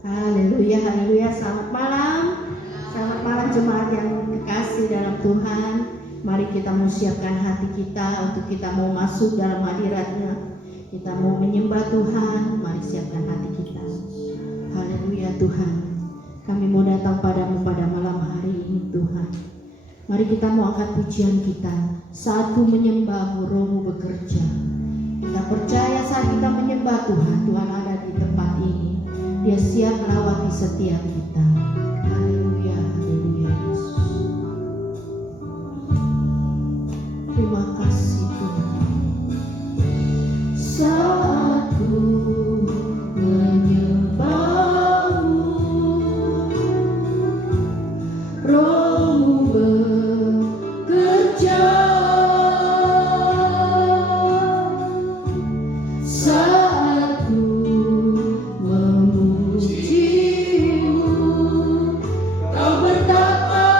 Haleluya, haleluya. Selamat malam. Selamat malam jemaat yang kekasih dalam Tuhan. Mari kita mau siapkan hati kita untuk kita mau masuk dalam hadirat-Nya. Kita mau menyembah Tuhan. Mari siapkan hati kita. Haleluya Tuhan. Kami mau datang padamu pada malam hari ini Tuhan. Mari kita mau angkat pujian kita. Saat ku menyembah-Mu, Roh-Mu bekerja. Kita percaya saat kita menyembah Tuhan, Tuhan ada di tempat ini. Dia siap melawati setiap kita. Haleluya, haleluya Yesus. Terima kasih Tuhan. Saat ku menyembah-Mu, Roh-Mu bekerja. Saat ku memuji-Mu, Kau bertata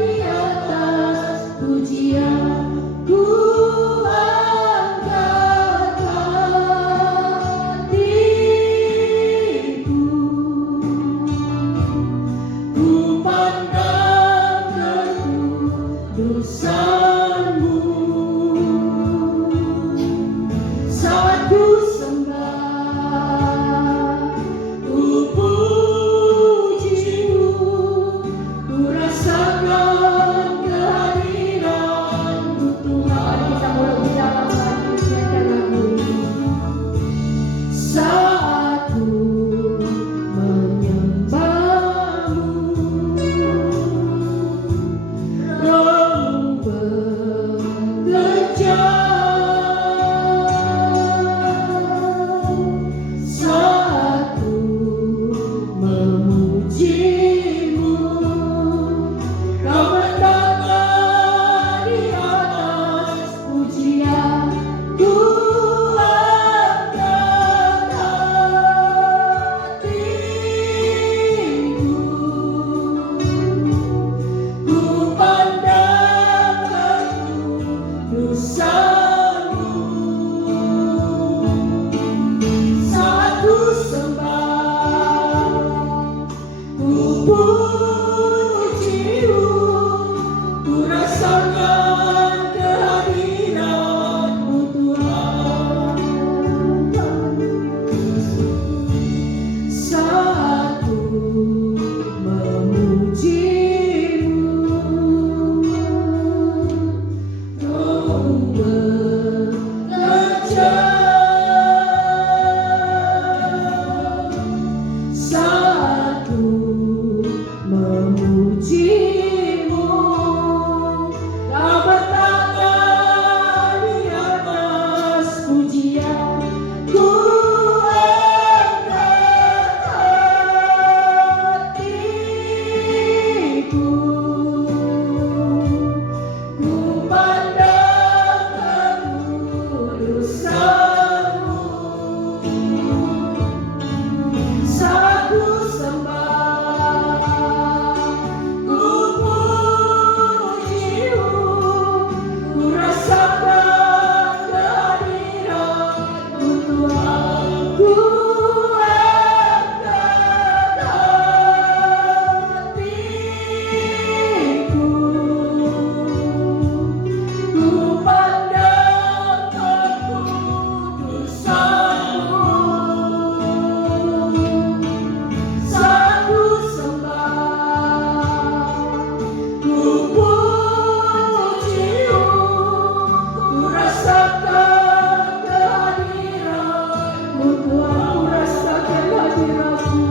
di atas pujian. Ku angkat hatiku, ku pandang kekudusan-Mu. Saat ku sembah, ku puji-Mu, ku rasakan kehadiran-Mu Tuhan. Kita mulai di dalam lagi nyanyikan lagu ini. Saat ku menyembah-Mu, Roh-Mu bekerja. Saat ku memuji-Mu, Kau bertata di atas pujian. Ku angkat hatiku, ku pandang kekudusan-Mu. Saat ku sembah, ku puji-Mu, ku rasakan kehadiran-Mu Tuhan. Saat ku memuji-Mu, Roh-Mu bekerja. Saat ku memuji-Mu, Kau bertata di atas pujian. Ku angkat hatiku, ku pandang kekudusan-Mu. Saat ku sembah, ku puji-Mu, ku rasakan kehadiran-Mu Tuhan. Ku angkat hatiku, ku pandang kekudusan-Mu. Saat ku sembah, ku puji-Mu, ku rasakan kehadiran-Mu Tuhan. Ku rasakan hadirat-Mu,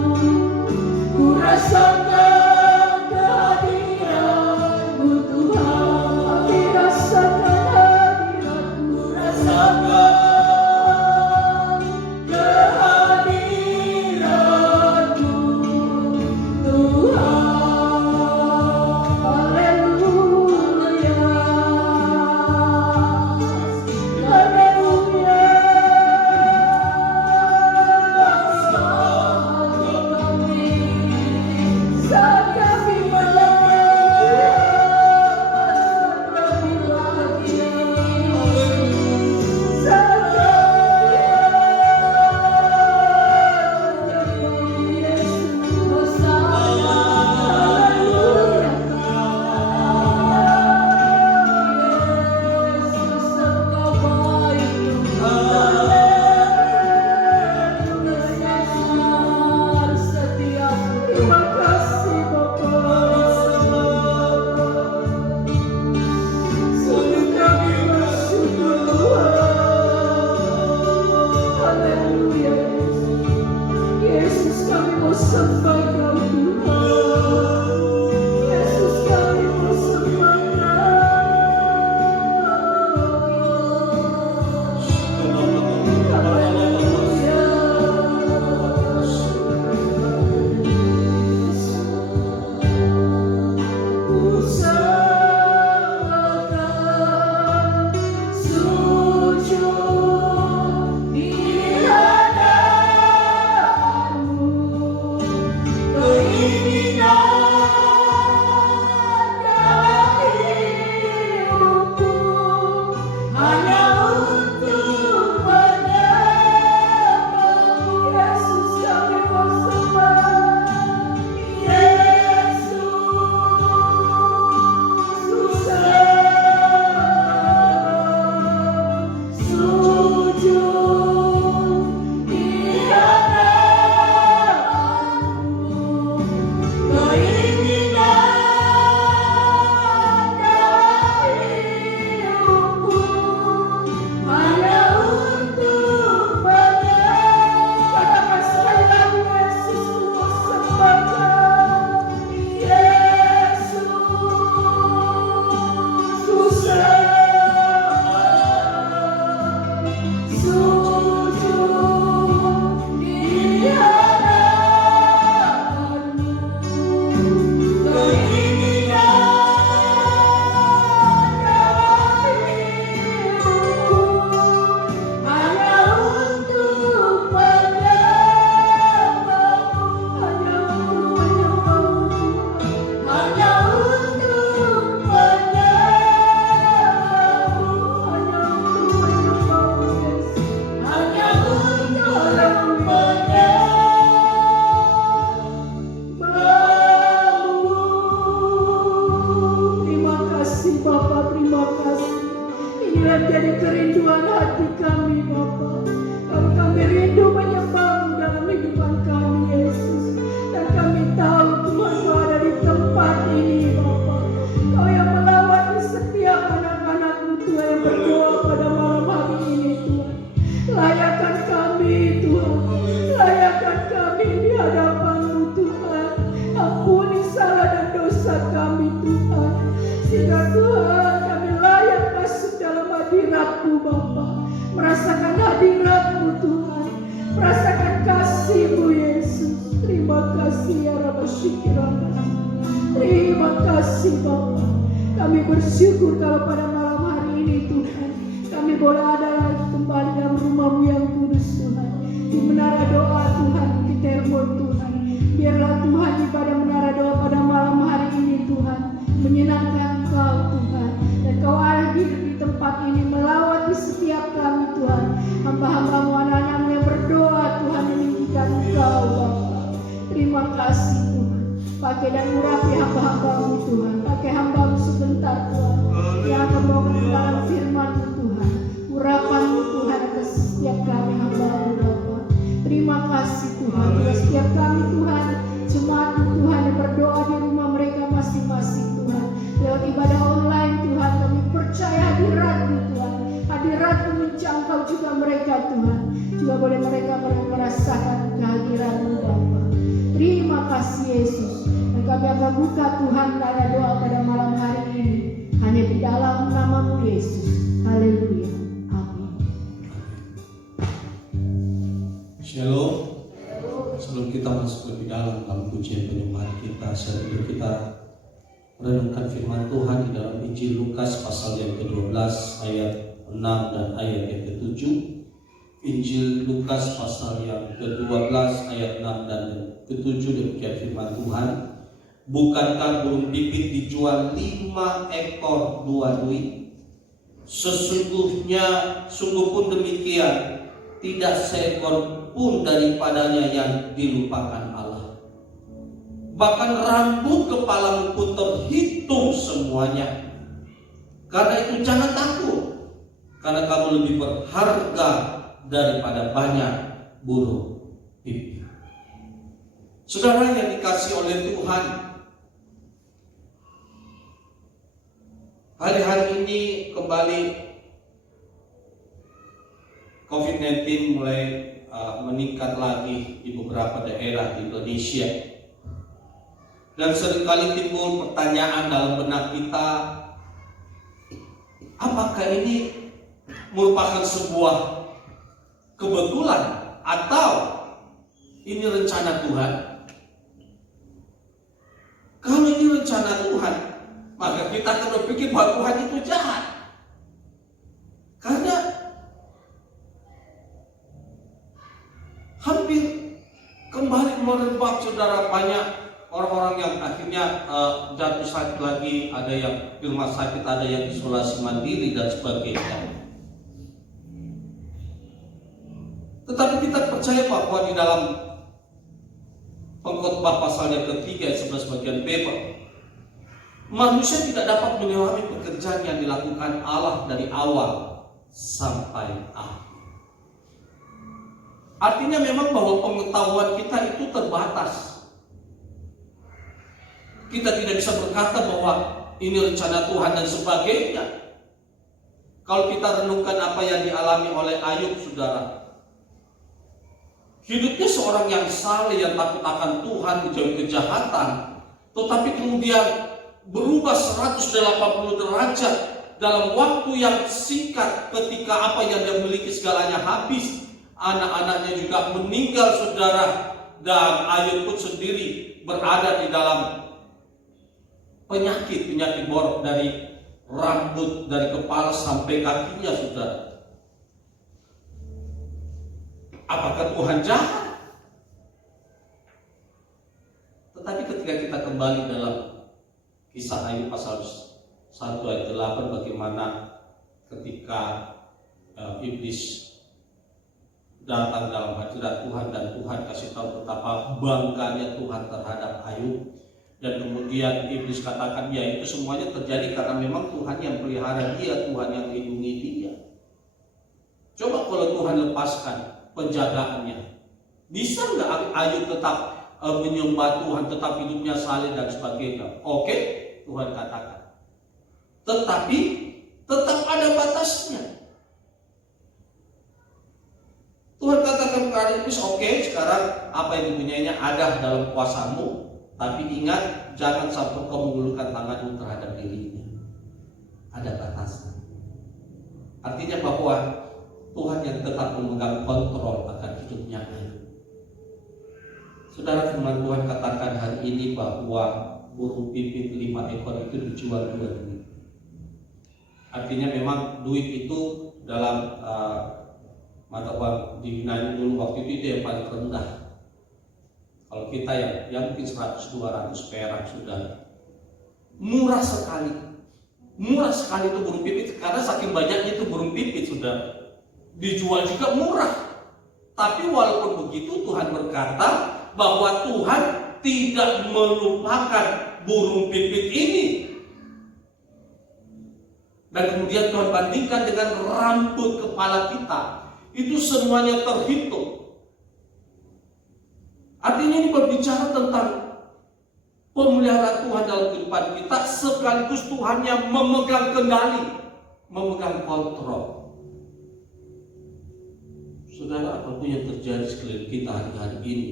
ku rasakan kehadiran-Mu Tuhan. Ku rasakan hadirat-Mu, ku rasakan kehadiran-Mu Tuhan. Haleluya, haleluya. Saat kami mau sembah Kau Tuhan. Yesus kami mau sembah menjadi kerinduan hati kami Bapa. Kami rindu menyembah-Mu dalam kehidupan kami Yesus. Dan kami tahu Tuhan bahwa dari tempat ini Bapa, Kau yang melawat setiap anak-anak-Mu Tuhan yang berdoa pada malam hari ini Tuhan. Layakkan kami Tuhan, layakkan kami di hadapan-Mu Tuhan. Ampuni salah dan dosa kami Tuhan, sehingga Tuhan kami layak masuk dalam hadirat-Mu Bapa. Merasakan hadirat-Mu Tuhan, merasakan kasih-Mu Yesus. Terima kasih ya Rabbi Syikirana. Terima kasih Bapa. Kami bersyukur kalau pada malam hari ini Tuhan, kami boleh ada lagi kembali dalam rumah-Mu yang kudus Tuhan. Di menara doa Tuhan, di Termon Tuhan. Biarlah Tuhan ibadah menara doa pada malam hari ini Tuhan menyenangkan Kau Tuhan. Dan Kau hadir di tempat ini melawat di setiap kami Tuhan. Hamba-hamba-Mu, anak-anak-Mu yang berdoa Tuhan meninggikan Kau Bapa. Terima kasih Tuhan. Pakai dan urapi hamba-hamba-Mu Tuhan. Pakai hamba-Mu sebentar Tuhan, yang akan membawa dalam firman-Mu Tuhan. Urapan-Mu Tuhan atas setiap kami hamba-Mu Bapa. Terima kasih Tuhan. Untuk setiap kami Tuhan, jemaat-Mu Tuhan yang berdoa di rumah mereka masing-masing Tuhan. Lewat ibadah online Tuhan, kami percaya hadirat-Mu Tuhan. Hadirat-Mu menjangkau juga mereka Tuhan. Juga boleh mereka merasakan kehadiran-Mu Bapa. Terima kasih Yesus. Dan kami akan buka Tuhan pada doa pada malam hari ini hanya di dalam nama-Mu Yesus. Haleluya. Amin. Shalom. Sebelum kita masuk lebih dalam pujian penyembahan kita, sebelum kita merenungkan firman Tuhan di dalam Injil Lukas pasal yang ke-12 ayat 6 dan ayat yang ke-7. Injil Lukas pasal yang ke-12 ayat 6 dan ke-7, demikian firman Tuhan. Bukankah burung pipit dijual 5 ekor 2 duit? Sungguh pun demikian, tidak seekor pun daripadanya yang dilupakan Allah. Bahkan rambut kepalamu pun terhitung semuanya. Karena itu jangan takut, karena kamu lebih berharga daripada banyak burung pipit. Saudara yang dikasihi oleh Tuhan, hari-hari ini kembali COVID-19 mulai meningkat lagi di beberapa daerah di Indonesia. Dan seringkali timbul pertanyaan dalam benak kita, apakah ini merupakan sebuah kebetulan atau ini rencana Tuhan? Kalau ini rencana Tuhan, maka kita akan berpikir bahwa Tuhan itu jahat. Karena hampir kembali merebak, saudara, banyak orang-orang yang akhirnya jatuh sakit lagi, ada yang di rumah sakit, ada yang isolasi mandiri dan sebagainya. Tetapi kita percaya bahwa di dalam Pengkhotbah pasal yang ketiga ayat 11 bagian B, manusia tidak dapat menyelami pekerjaan yang dilakukan Allah dari awal sampai akhir. Artinya memang bahwa pengetahuan kita itu terbatas. Kita tidak bisa berkata bahwa ini rencana Tuhan dan sebagainya. Kalau kita renungkan apa yang dialami oleh Ayub, saudara, hidupnya seorang yang saleh, yang takut akan Tuhan, menjauhi kejahatan, tetapi kemudian berubah 180 derajat dalam waktu yang singkat ketika apa yang dia miliki segalanya habis. Anak-anaknya juga meninggal, saudara, dan Ayub pun sendiri berada di dalam penyakit borok dari rambut, dari kepala sampai kakinya, saudara. Apakah Tuhan jahat? Tetapi ketika kita kembali dalam kisah Ayub pasal 1 ayat 8, bagaimana ketika iblis datang dalam hadirat Tuhan dan Tuhan kasih tahu betapa bangganya Tuhan terhadap Ayub, dan kemudian iblis katakan ya itu semuanya terjadi karena memang Tuhan yang pelihara dia, Tuhan yang lindungi dia. Coba kalau Tuhan lepaskan penjagaannya, bisa nggak Ayub tetap menyembah Tuhan, tetap hidupnya saleh dan sebagainya? Oke, Tuhan katakan, tetapi tetap ada batasnya. Tuhan katakan kepada iblis, oke, sekarang apa yang dipunyainya ada dalam kuasamu, tapi ingat jangan sampai kau mengulurkan tanganmu terhadap dirinya. Ada batasnya. Artinya bahwa Tuhan yang tetap memegang kontrol akan hidupnya Ayub. Saudara, firman Tuhan katakan hari ini bahwa burung pipit 5 ekor itu dijual 2 duit. Artinya memang duit itu dalam mata uang di Yunani dulu waktu itu yang paling rendah. Kalau kita yang mungkin 100-200 perak sudah murah sekali. Murah sekali itu burung pipit, karena saking banyaknya itu burung pipit sudah dijual juga murah. Tapi walaupun begitu Tuhan berkata bahwa Tuhan tidak melupakan burung pipit ini. Dan kemudian Tuhan bandingkan dengan rambut kepala kita. Itu semuanya terhitung. Artinya ini berbicara tentang pemeliharaan Tuhan dalam kehidupan kita, sekaligus Tuhan yang memegang kendali, memegang kontrol. Saudara, apapun yang terjadi sekeliling kita hari ini,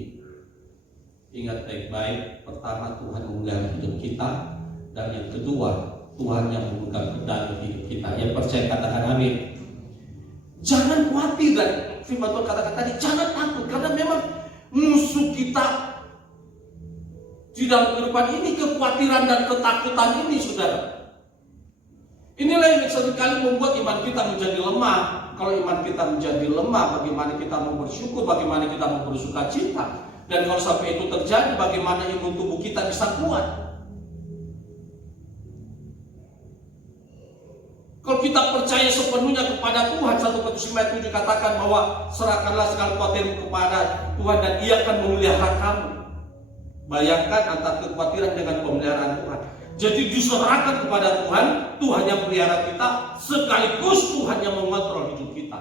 ingat baik-baik, pertama Tuhan memegang hidup kita, dan yang kedua Tuhan yang memegang kendali hidup kita. Yang percaya katakan amin. Jangan khawatir, dan firman Tuhan katakan tadi, jangan takut, karena memang musuh kita di dalam kehidupan ini kekhawatiran dan ketakutan ini, saudara. Inilah yang seringkali membuat iman kita menjadi lemah. Kalau iman kita menjadi lemah, bagaimana kita mau bersyukur, bagaimana kita mau bersuka cita? Dan kalau sampai itu terjadi, bagaimana imun tubuh kita bisa kuat? Kalau kita percaya sepenuhnya kepada Tuhan, 1 Petrus 5:7 katakan bahwa serahkanlah segala kekuatanmu kepada Tuhan dan Ia akan memelihara kamu. Bayangkan antara kekhawatiran dengan pemeliharaan Tuhan. Jadi diserahkan kepada Tuhan, Tuhan yang pelihara kita, sekaligus Tuhan yang mengontrol hidup kita.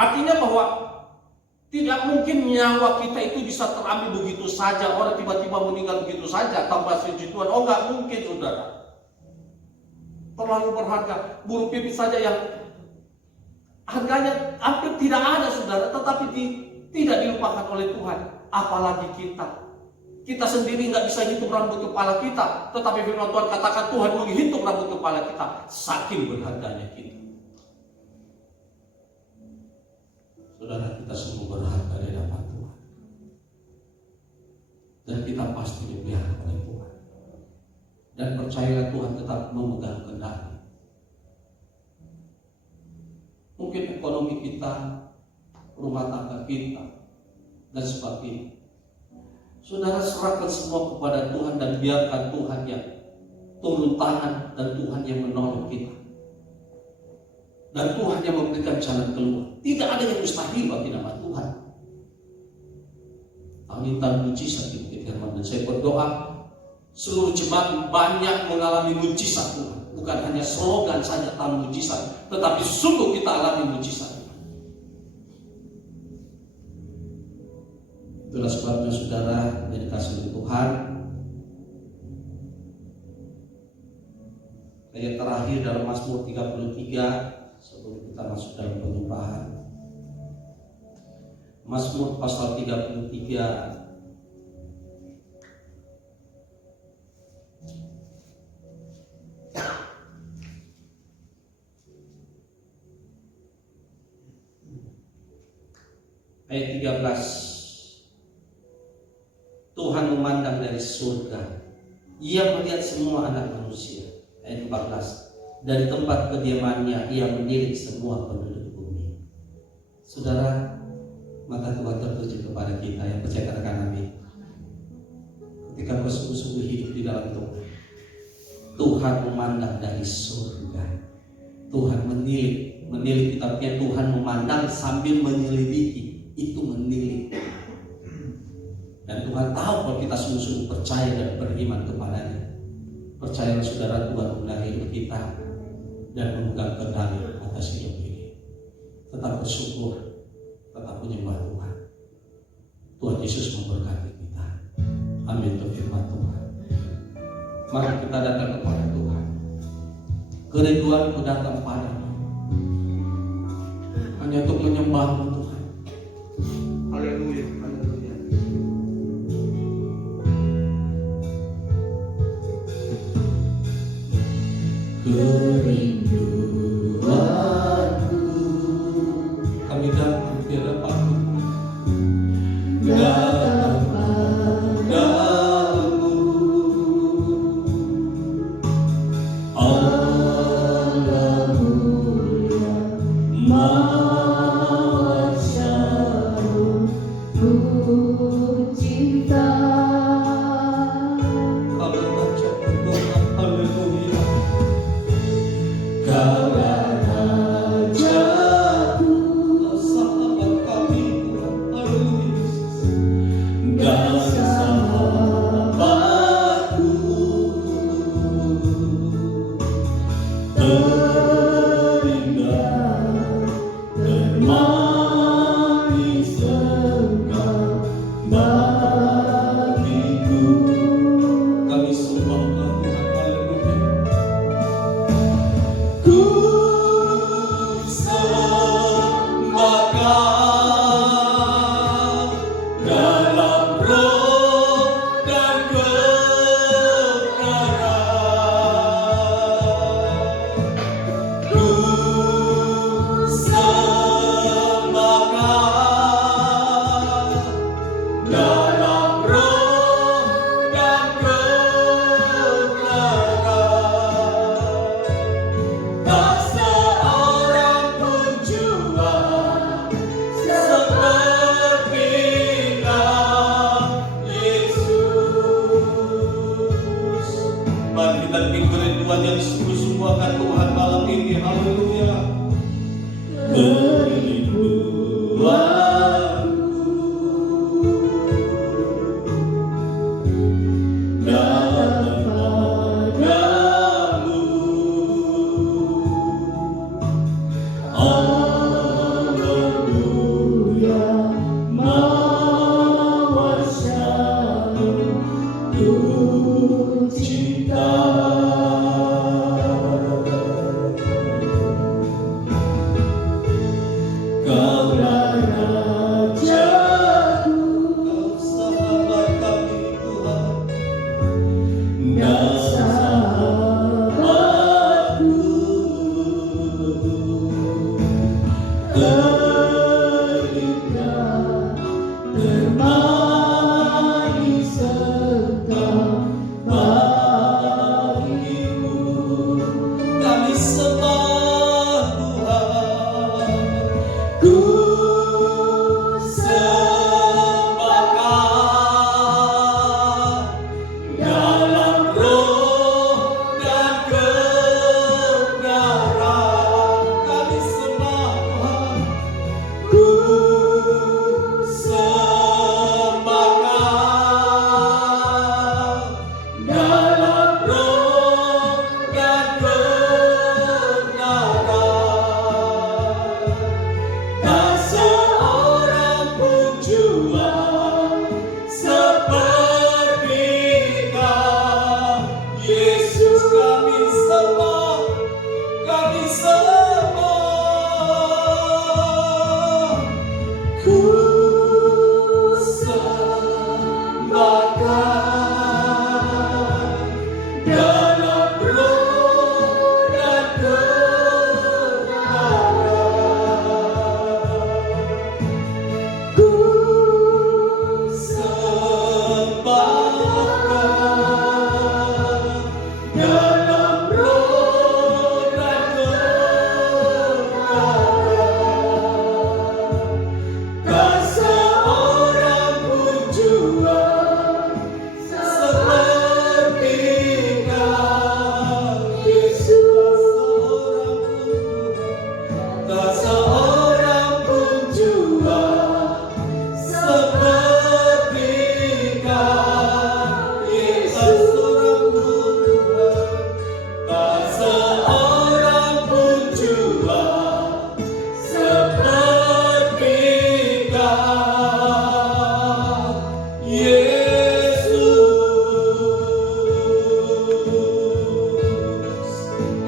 Artinya bahwa tidak mungkin nyawa kita itu bisa terambil begitu saja, orang tiba-tiba meninggal begitu saja tanpa seizin Tuhan. Oh, nggak mungkin, saudara. Terlalu berharga. Burung pipit saja yang Harganya hampir tidak ada saudara, tetapi tidak dilupakan oleh Tuhan. Apalagi kita sendiri nggak bisa hitung rambut kepala kita, tetapi firman Tuhan katakan Tuhan menghitung rambut kepala kita, saking berharganya kita. Saudara, kita semua berharga di hadapan Tuhan, dan kita pasti dipelihara oleh Tuhan. Dan percayalah Tuhan tetap memegang kendali. Mungkin ekonomi kita, rumah tangga kita, dan sebagainya. Saudara, serahkan semua kepada Tuhan dan biarkan Tuhan yang turun tangan dan Tuhan yang menolong kita. Dan Tuhan yang memberikan jalan keluar. Tidak ada yang mustahil bagi nama Tuhan. Aminkan mujizat di Bukit Herman, dan saya berdoa seluruh jemaat banyak mengalami mujizat Tuhan. Bukan hanya slogan saja tentang mujizat, tetapi sungguh kita alami mujizat. Itulah sebabnya saudara yang dikasihi oleh Tuhan, ayat terakhir dalam Mazmur 33 sebelum kita masuk dalam penyembahan. Mazmur pasal 33 ayat 13. Tuhan memandang dari surga, Ia melihat semua anak manusia. Ayat 14. Dari tempat kediamannya Ia menilik semua penduduk bumi. Saudara, maka Tuhan tertuju kepada kita yang percaya, katakan amin. Ketika bersungguh-sungguh hidup di dalam Tuhan memandang dari surga. Tuhan menilik kitabnya. Tuhan memandang sambil menyelidiki, itu menilik. Dan Tuhan tahu kalau kita sungguh-sungguh percaya dan beriman kepadanya. Percayalah saudara, Tuhan memelihara hidup kita dan memegang kendali atas hidup ini. Tetap bersyukur, tetap menyembah Tuhan. Tuhan Yesus memberkati kita. Amin. Untuk firman Tuhan, mari kita datang kepada Tuhan. Kerinduanku datang padamu hanya untuk menyembah-Mu Tuhan. Haleluya, haleluya. Kerinduanku, kami datang di hadapan-Mu, datang padamu, Allah mulia, Maha Syarul, ku cinta. Kami mengucap Tuhan, haleluya. Kaulah Rajaku, sahabat kami Tuhan, haleluya. Dan sahabatku terindah dan manis Engkau bagiku. Kami sembah Tuhan, haleluya. Ku sembah Kau dalam roh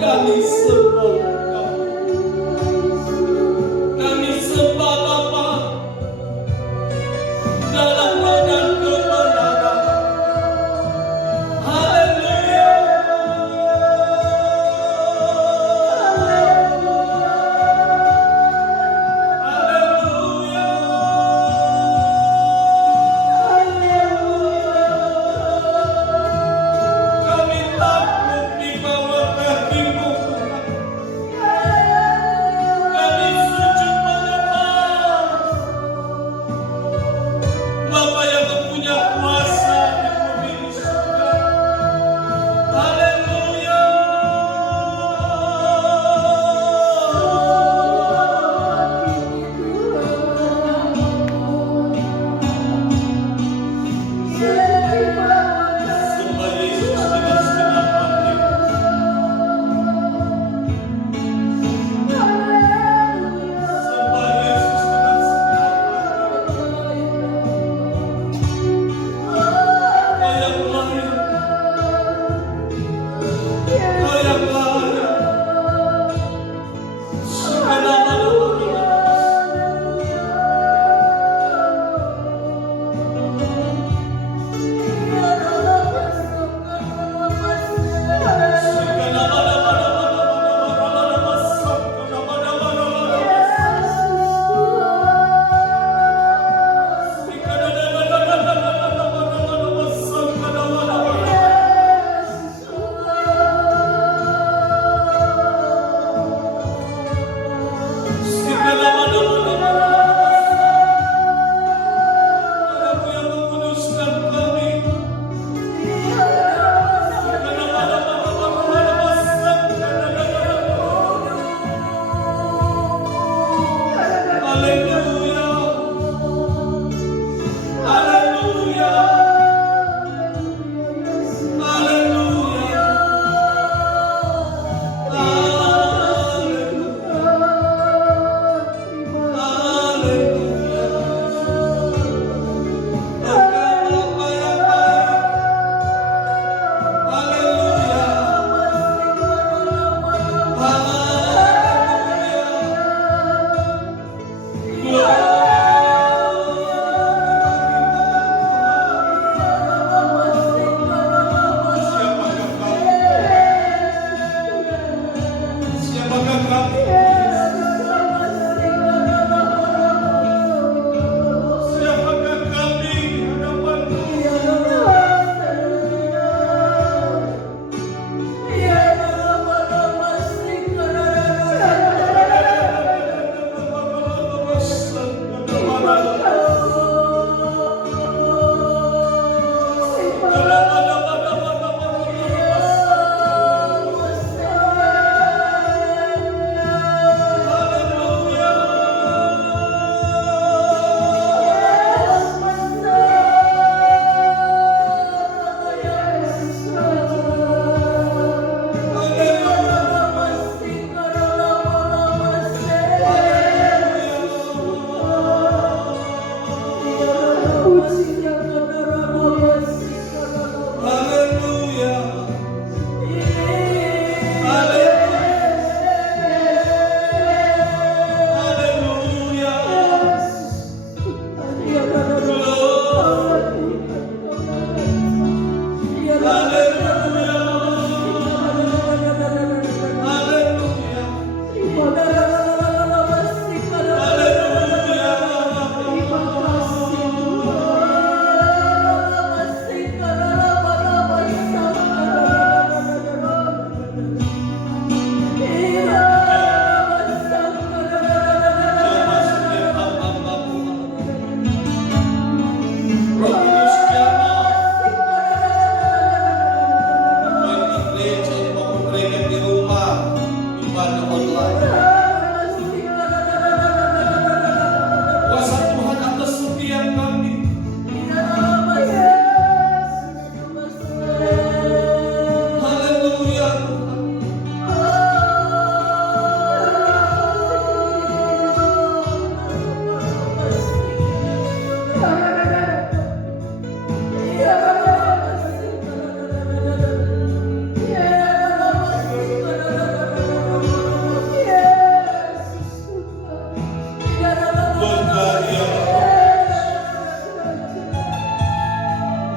Kami sembah Engkau. Kami sembah Bapa dalam roh dan kebenaran. Haleluya. Haleluya.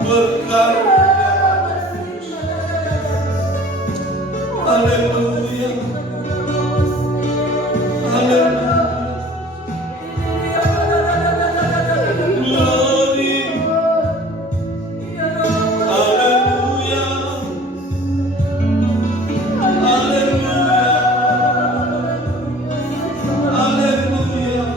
Haleluya. Haleluya. Glory. Haleluya. Haleluya. Haleluya.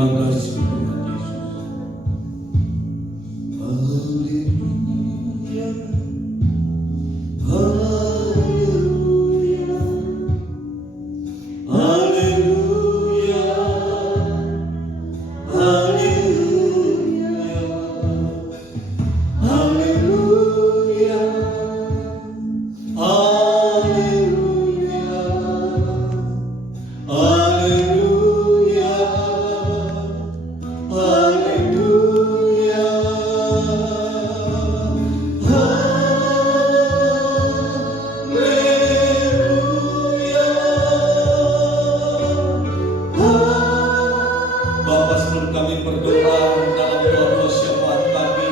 Terima kasih Tuhan Yesus. Haleluya. Haleluya. Haleluya. Haleluya. Haleluya. Haleluya. Haleluya. Bapa, sebelum kami berdoa dalam doa syafaat kami,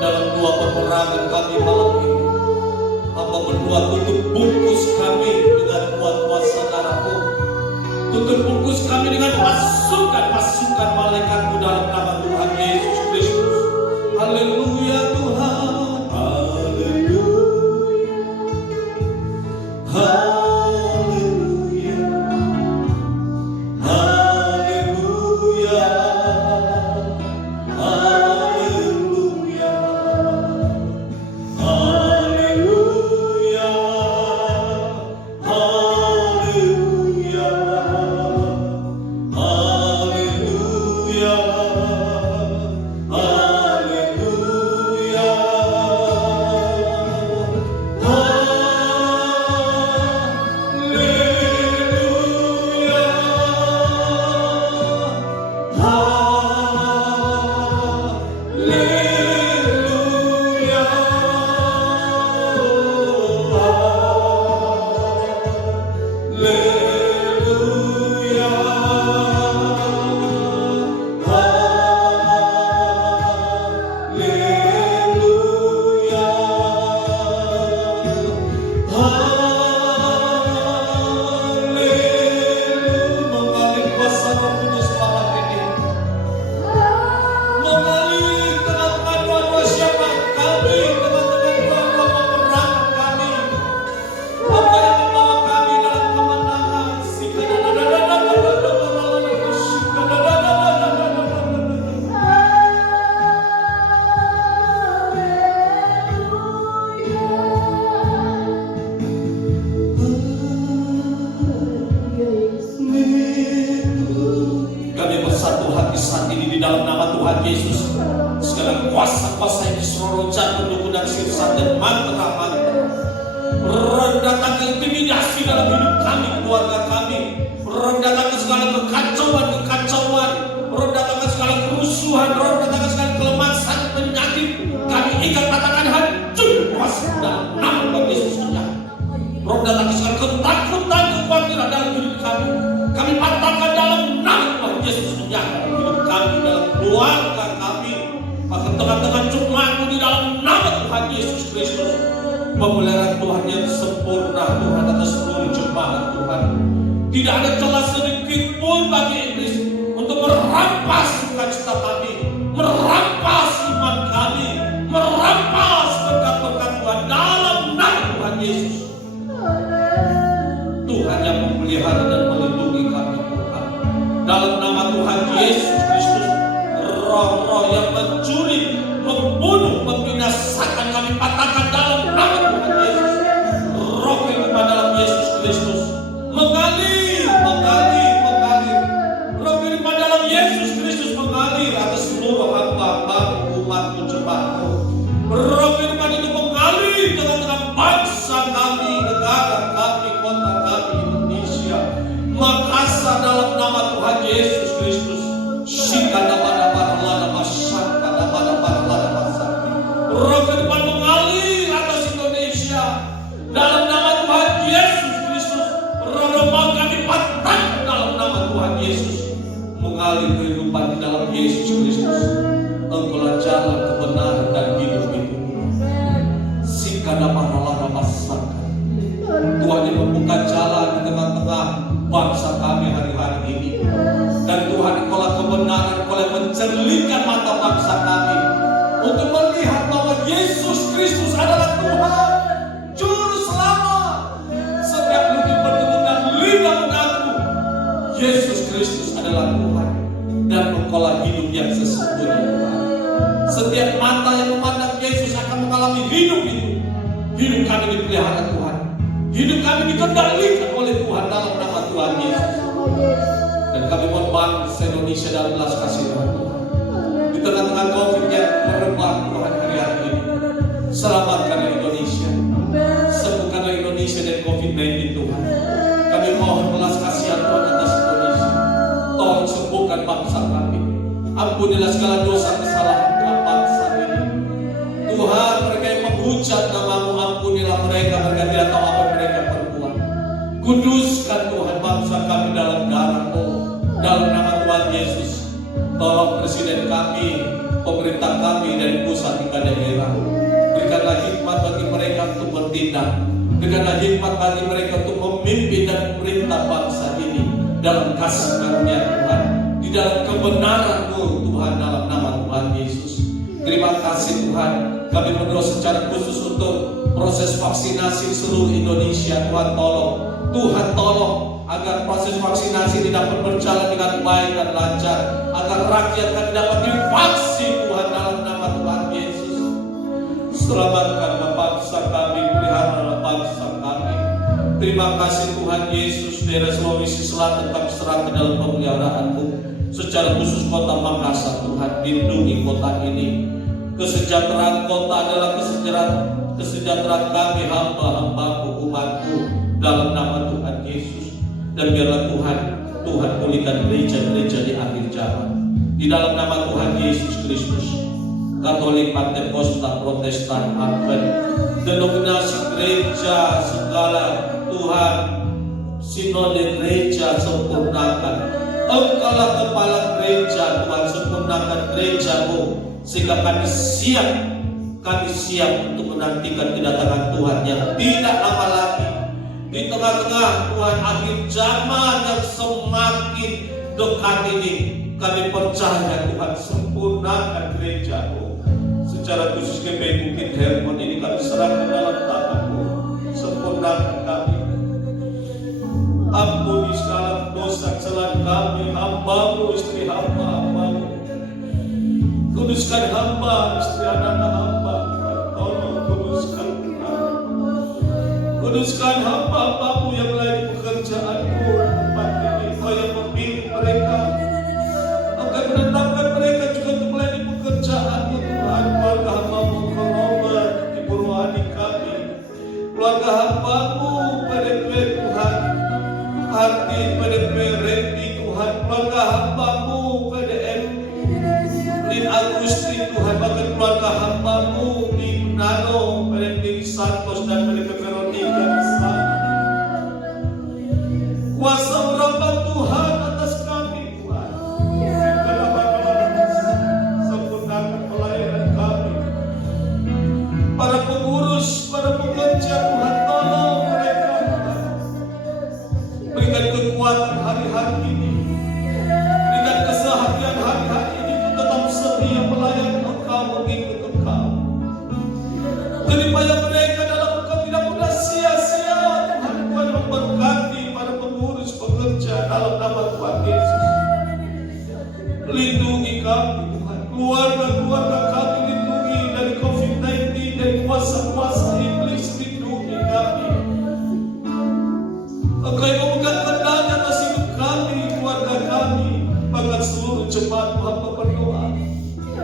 dalam doa peperangan kami malam ini, hamba berdoa tutup bungkus kami dengan kuasa darah-Mu. Tutup bungkus kami dengan pasukan malaikat-Mu dalam nama Tuhan Yesus Kristus. Haleluya Tuhan. Haleluya. Haleluya. Haleluya. Haleluya. Haleluya. Haleluya. Haleluya. Yesus, segala kuasa-kuasa yang diserorojan mendukung dan sirsan dan mantra-mantra, rendahkan intimidasi dalam hidup kami, keluarga kami, rendahkan segala kekacauan, rendahkan segala kerusuhan, rendahkan segala kelemahan, sakit, penyakit, kami ikat katakan hancur kuasa dalam nama Tuhan Yesus. Rendahkan segala ketakutan, kekhawatiran dalam hidup kami patahkan dalam nama Tuhan Yesus. Hidup kami dalam keluarga kami, bahkan tengah-tengah jemaatmu di dalam nama Tuhan Yesus Kristus. Pemeliharaan Tuhan yang sempurna Tuhan atas seluruh jemaat Tuhan. Tidak ada celah sedikit pun bagi iblis untuk merampas sukacita kami, merampas iman kami, merampas berkat-berkat Tuhan dalam nama Tuhan Yesus. Tuhan yang memelihara dan melindungi kami Tuhan. Dalam nama Tuhan Yesus Kristus, roh-roh yang mencuri, membunuh, membinasakan kami patahkan dalam nama Tuhan Yesus. Roh kehidupan dalam Yesus Kristus mengalir. Roh kehidupan dalam Yesus Kristus mengalir atas seluruh hamba-Mu, umat-Mu, jemaat-Mu. Roh kehidupan itu mengalir ke tengah bangsa kami, negara kami, kota kami, Indonesia, Makassar dalam nama Tuhan Yesus Kristus. Roh kehidupan mengalir atas Indonesia dalam nama Tuhan Yesus Kristus. Roh mau kami patahkan dalam nama Tuhan Yesus. Mengalir kehidupan di dalam Yesus Kristus. Engkaulah jalan kebenaran dan hidup itu. Tuhan yang membuka jalan di tengah-tengah bangsa kami hari-hari ini. Dan Tuhan, Engkaulah kebenaran, Engkaulah mencerlinkan mata bangsa kami untuk melihat bahwa Yesus Kristus adalah Tuhan, Juru Selamat. Setiap lutut bertekuk dan lidah mengaku Yesus Kristus adalah Tuhan. Dan pola hidup yang sesungguhnya Tuhan. Setiap mata yang memandang Yesus akan mengalami hidup itu. Hidup kami dipelihara Tuhan. Hidup kami dikendalikan oleh Tuhan dalam nama Tuhan Yesus. Dan kami mohon bangsa Indonesia dalam belas kasihan Tuhan. Di tengah-tengah COVID yang merebak Tuhan hari ini, selamatkan Indonesia. Sembuhkanlah Indonesia dari COVID-19 Tuhan. Kami mohon belas kasihan Tuhan atas Indonesia. Tolong sembuhkan bangsa kami. Ampunilah segala dosa kesalahan dalam bangsa ini. Tuhan, mereka yang menghujat nama-Mu, ampunilah mereka tidak tahu apa mereka perbuat. Kuduskan Tuhan bangsa kami dalam darah-Mu, dalam nama Tuhan Yesus. Tolong presiden kami, pemerintah kami dari pusat hingga daerah. Berikanlah hikmat bagi mereka untuk bertindak. Berikanlah hikmat bagi mereka untuk memimpin dan memerintah bangsa ini dalam kasih karunia Tuhan, di dalam kebenaran-Mu Tuhan, dalam nama Tuhan Yesus. Terima kasih Tuhan. Kami berdoa secara khusus untuk proses vaksinasi seluruh Indonesia. Tuhan tolong, Tuhan tolong agar proses vaksinasi ini dapat berjalan dengan baik dan lancar, agar rakyat kami dapat divaksin Tuhan, dalam nama Tuhan Yesus. Selamatkanlah bangsa kami, peliharalah bangsa kami. Terima kasih Tuhan Yesus. Daerah Sulawesi Selatan kami serahkan dalam pemeliharaan-Mu. Secara khusus kota Makassar Tuhan, lindungi kota ini. Kesejahteraan kota adalah kesejahteraan kami, hamba-hamba-Mu, umat-Mu, dalam nama Tuhan Yesus. Dan biarlah Tuhan pulihkan gereja-gereja di akhir zaman, di dalam nama Tuhan Yesus Kristus. Katolik, Pentakosta, Protestan, Advent, denominasi gereja segala Tuhan, sinode gereja sempurnakan. Engkaulah kepala gereja Tuhan, sempurnakan gereja-Mu sehingga kami siap untuk menantikan kedatangan Tuhan yang tidak lama lagi. Di tengah-tengah Tuhan akhir zaman yang semakin dekat ini, kami percaya Tuhan, sempurnakan gereja-Mu. Secara khusus GBI Bukit Hermon ini kami serahkan dalam tangan-Mu. Sempurnakan kami. Ampuni segala dosa kesalahan kami, hamba-Mu, istri hamba-Mu. Kuduskan hamba, istri anak-anak hamba. Tolong kuduskan kami. Kuduskan hamba-Mu yang lain pekerjaan-Mu tempat ini. Kau yang memilih mereka, akan menetapkan mereka juga untuk melayani pekerjaan-Mu Tuhan. Keluarga hamba-Mu Robert, Ibu Rohani kami, keluarga hamba-Mu pada Tuhan, hati pada Randy Tuhan, keluarga hamba-Mu pada Lin Agusti Tuhan, bahkan keluarga hamba-Mu di Manado, pada Diri Santos dan pada Veronica di sana. Kuasa merambah Tuhan atas kami Tuhan. Sempurnakan pelayanan kami. Para pengurus, para pekerja Tuhan, tolong mereka Tuhan. Berikan kekuatan hari-hari ini. Berikan keseharian hari-hari ini untuk tetap setia melayani Engkau, mengikut Engkau. Daripada mereka dalam Engkau tidak pernah sia-sia Tuhan. Tuhan memberkati para pengurus pekerja dalam nama Tuhan Yesus. Lindungi kami Tuhan, keluarga-keluarga kami lindungi dari COVID-19, dari kuasa-kuasa iblis, lindungi kami. Engkau yang memegang kendali atas hidup kami, keluarga kami, bahkan seluruh jemaat hamba berdoa.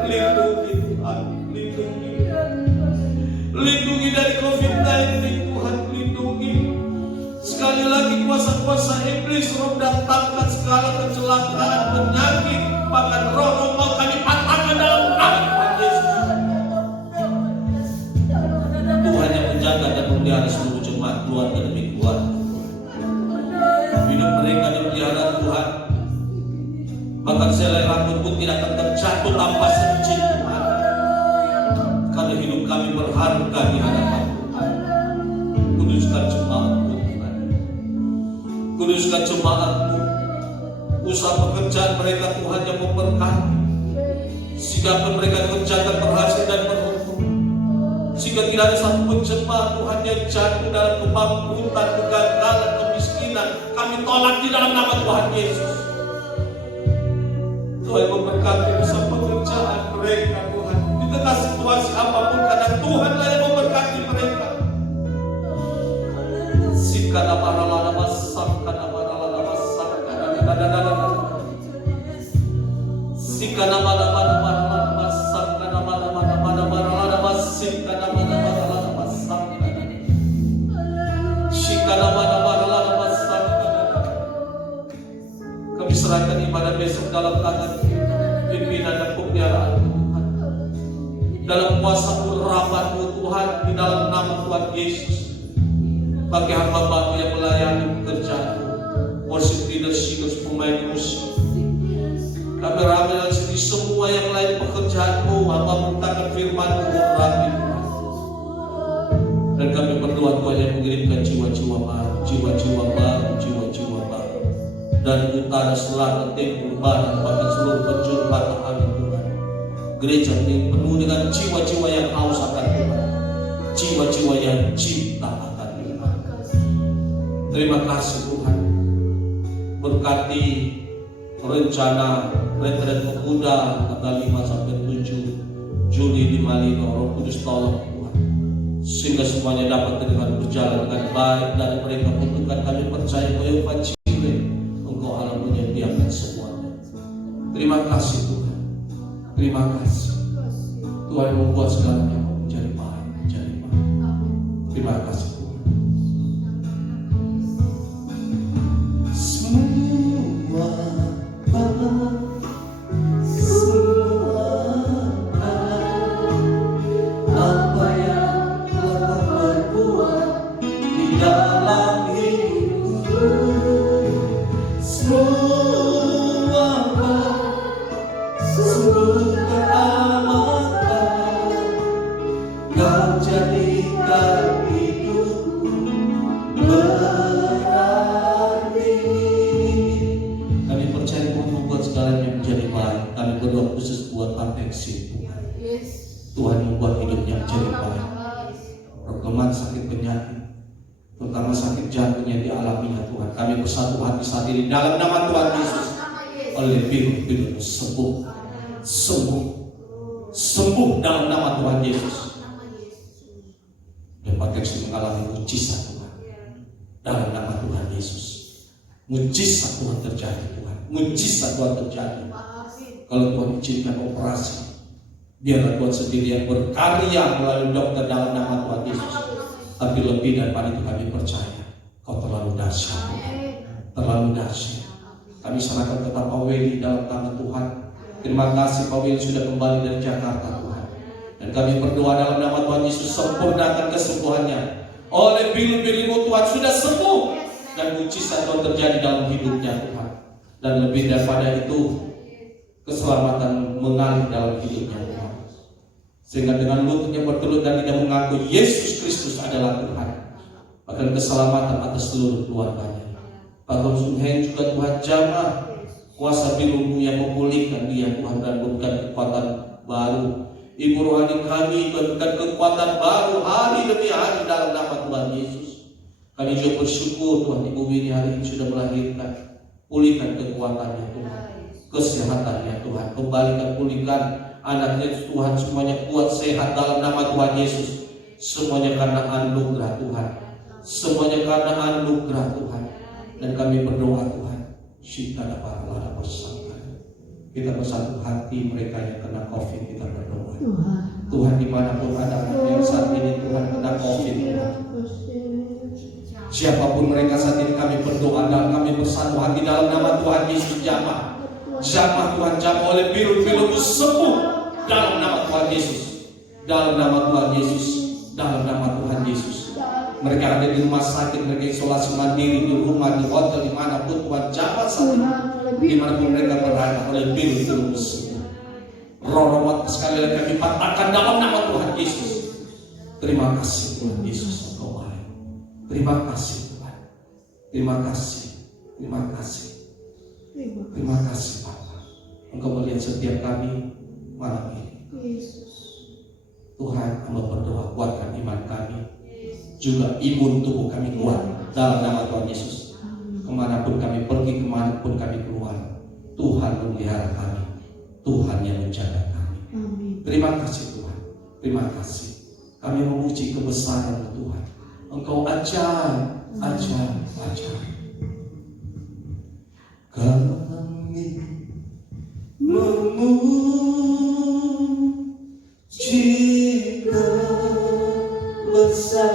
Lindungi Tuhan, lindungi. Lindungi dari COVID-19 Tuhan, lindungi. Sekali lagi kuasa-kuasa iblis, roh datangkan segala kecelakaan, penyakit, bahkan roh mau kami patahkan dalam nama Tuhan Yesus. Tuhan yang menjaga dan memelihara seluruh jemaat keluarga demi keluarga. Hidup mereka dipelihara Tuhan. Bahkan selai rambut pun tidak akan terjatuh tanpa seizin Tuhan. Karena hidup kami berharga di hadapan Tuhan. Kuduskan jemaat-Mu Tuhan. Kuduskan jemaat-Mu. Usaha pekerjaan mereka Tuhan yang memberkati. Sehingga mereka kerjakan berhasil dan beruntung. Sehingga tidak ada satu pun jemaat Tuhan yang jatuh dalam kebangkrutan, kegagalan, kemiskinan. Kami tolak di dalam nama Tuhan Yesus. Tuhan memberkati usaha pekerjaan mereka Tuhan. Di tengah situasi apapun kadang Tuhanlah yang memberkati mereka. Sikana maralana masakana maralana masakana dadadadadada. Sikana maralana maralana masakana maralana maralana masikana maralana masakana. Sikana maralana masakana. Kami serahkan ibadah besok dalam tangan pimpinan dan pemeliharaan Tuhan. Dalam kuasa urapan-Mu Tuhan, di dalam nama Tuhan Yesus. Bagi hamba-Mu yang melayani pekerjaan, worship leader, singers, pemain musik, kameramen dan sendiri semua yang lain pekerjaan-Mu, hamba mintakan firman-Mu urapi Tuhan. Dan kami berdoa Tuhan yang mengirimkan jiwa-jiwa baru, jiwa-jiwa baru, jiwa-jiwa baru. Dari utara, selatan, timur, barat, bahkan seluruh penjuru barat angin Tuhan. Gereja ini penuh dengan jiwa-jiwa yang haus akan Tuhan, jiwa-jiwa yang cinta akan Tuhan. Terima kasih Tuhan. Berkati rencana retret pemuda tanggal 5 sampai 7 Juli di Malino. Roh Kudus tolong Tuhan, sehingga semuanya dapat dengan berjalan dengan baik. Dari mereka pun Tuhan kami percaya bahwa Engkau Allah menyediakan semuanya. Terima kasih Tuhan. Terima kasih Tuhan membuat segalanya menjadi baik, menjadi baik. Terima kasih Tuhan. Tuhan membuat hidupnya menjadi baik. Perkembangan sakit penyakit, terutama sakit jantung yang dialaminya Tuhan, kami bersatu hati saat ini dalam nama Tuhan Yesus. Oleh firman-Mu sembuh, sembuh, sembuh dalam nama Tuhan Yesus. Dan potensi mengalami mujizat Tuhan dalam nama Tuhan Yesus. Mujizat Tuhan terjadi Tuhan, mujizat Tuhan terjadi. Kalau Tuhan izinkan operasi, biarlah Tuhan sendiri yang berkarya melalui dokter dalam nama Tuhan Yesus. Tapi lebih daripada itu kami percaya Kau terlalu dahsyat, terlalu dahsyat. Kami serahkan kepada Pak Weli dalam tangan Tuhan. Terima kasih Pak Weli sudah kembali dari Jakarta Tuhan. Dan kami berdoa dalam nama Tuhan Yesus, sempurnakan kesembuhannya. Oleh bilu-bilu Tuhan sudah sembuh, dan mujizat Tuhan terjadi dalam hidupnya Tuhan. Dan lebih daripada itu, keselamatan mengalir dalam hidupnya Tuhan. Sehingga dengan lututnya bertelut dan tidak mengaku Yesus Kristus adalah Tuhan, bahkan keselamatan atas seluruh keluarganya. Pak Tom Hen juga Tuhan jamah kuasa biru-Mu yang memulihkan dia Tuhan, dan berikan kekuatan baru. Ibu rohani kami berikan kekuatan baru hari demi hari dalam nama Tuhan Yesus. Kami juga bersyukur Tuhan Ibu Winnie hari ini sudah melahirkan. Pulihkan kekuatannya Tuhan, kesehatannya Tuhan, kembalikan pulihkan anaknya Tuhan, semuanya kuat sehat dalam nama Tuhan Yesus. Semuanya karena anugerah Tuhan, semuanya karena anugerah Tuhan. Dan kami berdoa Tuhan, Syikana Paralana bersama kita bersatu hati mereka yang kena COVID. Kita berdoa Tuhan, dimanapun ada yang saat ini Tuhan kena COVID Tuhan, siapapun mereka saat ini kami berdoa dan kami bersatu hati dalam nama Tuhan Yesus. Jamah Tuhan, jamah oleh biru-biru sembuh dalam nama Tuhan Yesus, dalam nama Tuhan Yesus, dalam nama Tuhan Yesus. Mereka ada di rumah sakit, mereka isolasi mandiri, di rumah, di hotel, dimanapun Tuhan, jamah saat ini, dimanapun mereka berada, oleh biru-biru sembuh. Roh-roh sekali lagi kami patahkan dalam nama Tuhan Yesus. Terima kasih Tuhan Yesus, Engkau baik. Terima kasih Tuhan, terima kasih, terima kasih. Terima kasih Bapa, Engkau melihat setiap kami malam ini. Tuhan, hamba berdoa, kuatkan iman kami, juga imun tubuh kami kuat dalam nama Tuhan Yesus. Kemanapun kami pergi, kemanapun kami keluar, Tuhan memelihara kami. Tuhan yang menjaga kami. Amin. Terima kasih Tuhan. Terima kasih. Kami memuji kebesaran Tuhan. Engkau ajaib, ajaib, ajaib. Kami memuji kebesaran.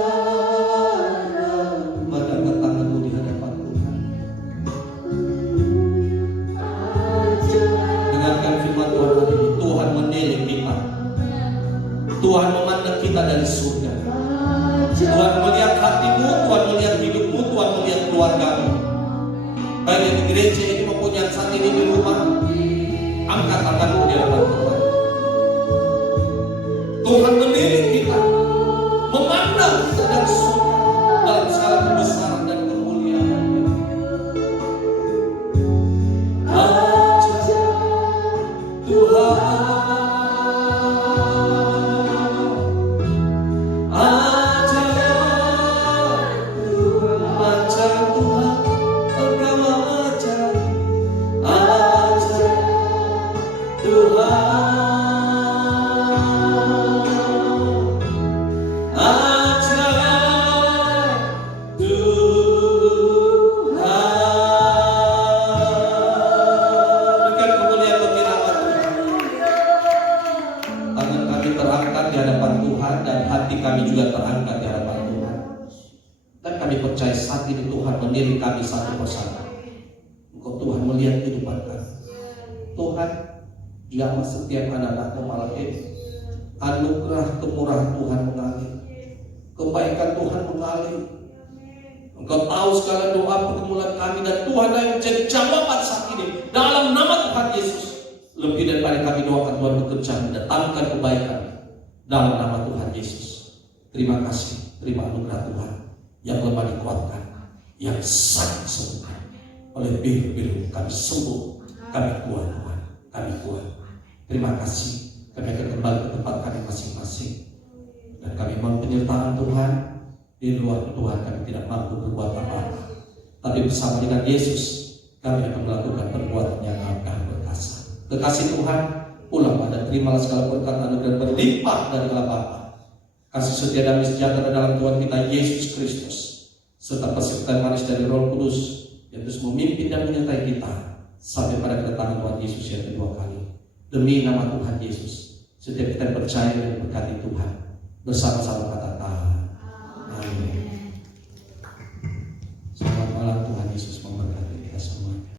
Mari angkat tanganmu di hadapan Tuhan. Dengarkan firman Tuhan hari ini. Tuhan menilai kita. Tuhan memandang kita dari surga. Tuhan melihat hatimu, Tuhan melihat hidupmu, Tuhan melihat keluargamu. Baik yang di gereja ini maupun yang saat ini di rumah, angkat tanganmu di hadapan Tuhan. Tuhan melihat kita, memandang kita dari surga dalam segala kebesaran dan kemuliaan. Tuhan. Percaya saat ini Tuhan menilai kami satu persatu. Engkau Tuhan melihat kehidupan kami. Tuhan, jamah setiap anak-anakmu malam ini. Anugerah kemurahan Tuhan mengalir, kebaikan Tuhan mengalir. Engkau tahu segala doa pergumulan kami, dan Tuhan yang menjadi jawaban saat ini dalam nama Tuhan Yesus. Lebih daripada kami doakan, Tuhan bekerja mendatangkan kebaikan dalam nama Tuhan Yesus. Terima kasih, terima anugerah Tuhan yang lemah dikuatkan, yang sakit sembuhkan. Oleh bir-bir kami sembuh, kami kuat Tuhan, kami kuat. Terima kasih, kami akan kembali ke tempat kami masing-masing. Dan kami mohon penyertaan Tuhan. Di luar Tuhan kami tidak mampu berbuat apa-apa, tapi bersama dengan Yesus kami akan melakukan perbuatan yang akan berkasa. Kekasih Tuhan, pulang pada terimalah segala berkat anugerah berlimpah dari Allah Bapa, kasih setia dan sejahtera dalam Tuhan kita Yesus Kristus, serta pesertaan manis dari Roh Kudus yang terus memimpin dan menyertai kita sampai pada kedatangan Tuhan Yesus yang kedua kali. Demi nama Tuhan Yesus, setiap kita percaya dan berkati Tuhan, bersama-sama katakan amin. Selamat malam, Tuhan Yesus memberkati kita semua.